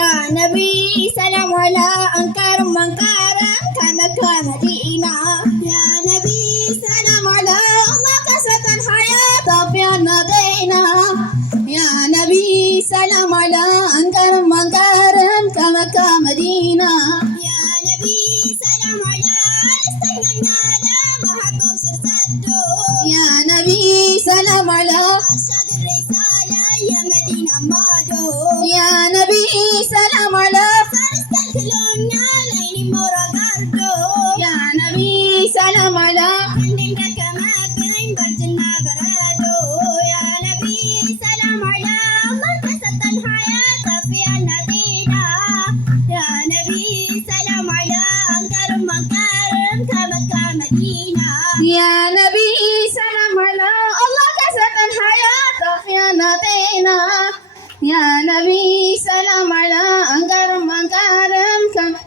يا نبي سلام على أنكر منكر كمكة مدينة يا نبي سلام على الله كسرة الحياة في النضينا يا نبي سلام على أنكر منكر كمكة مدينة يا نبي سلام على استغنى على محبة وسرسدو يا نبي سلام على أرشاد الرسالة يا مدينة مادو يا نبي سلام على فارس كلنا لين مورا قردو يا نبي سلام على عندنا كما بين برجنا برادو يا نبي سلام على الله كسرت الحياة في النبينا يا نبي سلام على أنكر منكر كمكة مدينة يا نبي سلام على الله كسرت الحياة في النبينا يا نبي سلام على أنكر منكر كمكة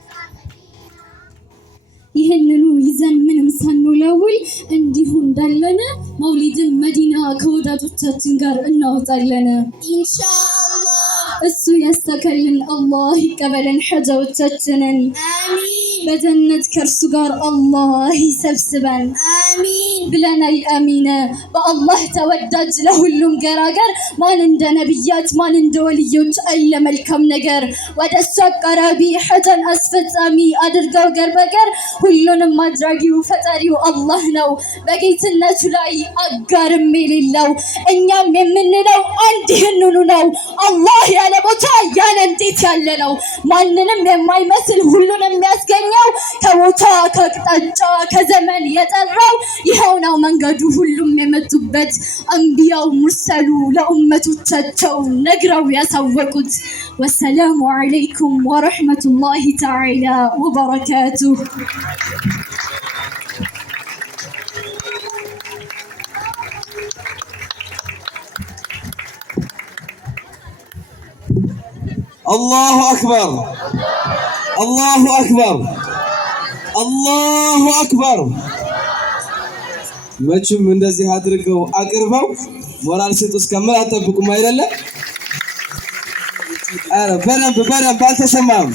ይህንኑ ይዘን ምንም ሳንውለውል እንዲሁ እንዳለን መውሊድን መዲና ከወዳጆቻችን ጋር እናወጣለን ኢንሻአላህ። እሱ ያስተከልን አላህ ይቀበለን ሐጃዎቻችንን አሚን። በጀነት ከእርሱ ጋር አላህ ይሰብስበን አሚን ብለናል። አሚን። በአላህ ተወዳጅ ለሁሉም ገራገር ማን እንደ ነብያት ማን እንደ ወልዮች አለ መልካም ነገር ወደ እሱ አቃራቢ ሐጃን አስፈጻሚ አድርገው ገር በገር ሁሉንም አድራጊው ፈጣሪው አላህ ነው። በጌትነቱ ላይ አጋርም የሌለው እኛም የምንለው አንድ ይህንኑ ነው። አላህ ያለ ቦታ ያለ እንዴት ያለ ነው። ማንንም የማይመስል ሁሉንም የሚያስገኘው ከቦታ ከአቅጣጫ ከዘመን የጠራው ይኸው ነው መንገዱ ሁሉም የመጡበት አንቢያው ሙርሰሉ ለኡመቶቻቸው ነግረው ያሳወቁት። ወሰላሙ አለይኩም ወረሕመቱላሂ ተዓላ ወበረካቱሁ። الله أكبر الله أكبر الله أكبر መቼም እንደዚህ አድርገው አቅርበው ሞራል ሲጡ እስከምን አጠብቁም አይደለም? አረ በደንብ አልተሰማም።